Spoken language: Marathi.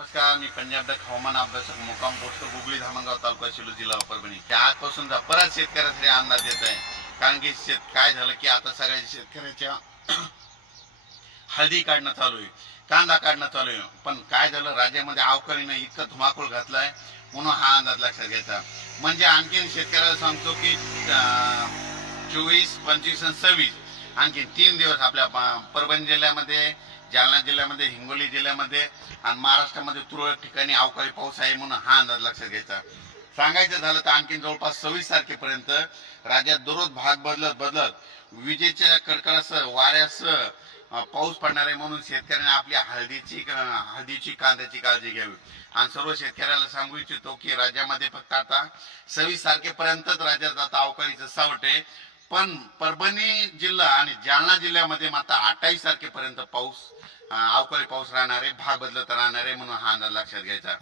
नमस्कार, मी पंजाब डक हवामान अभ्यासक मुक्काम पोस्ट गुगळी धामणगाव तालुका शिलो जिल्हा परभणी. आजपासून परत शेतकऱ्यासाठी अंदाज येत आहे. कारण की काय झालं की आता सगळ्या शेतकऱ्याच्या हळदी काढणं चालू आहे, कांदा काढणं चालू आहे. पण काय झालं, राज्यामध्ये अवकाळीनं इतकं धुमाकूळ घातलाय म्हणून हा अंदाज लक्षात घ्यायचा. म्हणजे आणखीन शेतकऱ्याला सांगतो की 24, 25 आणि 26 आणखी 3 दिवस आपल्या परभणी जिल्ह्यामध्ये, जालना जिल्ह्यामध्ये, हिंगोली जिल्ह्यामध्ये आणि महाराष्ट्रामध्ये तुरळक ठिकाणी अवकाळी पाऊस आहे म्हणून हा अंदाज लक्षात घ्यायचा. सांगायचं झालं तर आणखी जवळपास 26 तारखेपर्यंत राज्यात दररोज भाग बदलत बदलत विजेच्या कडकडासह वाऱ्यासह पाऊस पडणार आहे. म्हणून शेतकऱ्यांनी आपल्या हळदीची कांद्याची काळजी घ्यावी. आणि सर्व शेतकऱ्याला सांगू इच्छितो की राज्यामध्ये फक्त आता 26 तारखेपर्यंतच राज्यात आता अवकाळीचं सावट आहे. पण परभणी जिल्हा आणि जालना जिल्ह्यामध्ये मात्र 28 तारखेपर्यंत पाऊस, अवकाळी पाऊस राहणार आहे, भाग बदलत राहणार आहे. म्हणून हा अंदाज लक्षात घ्यायचा.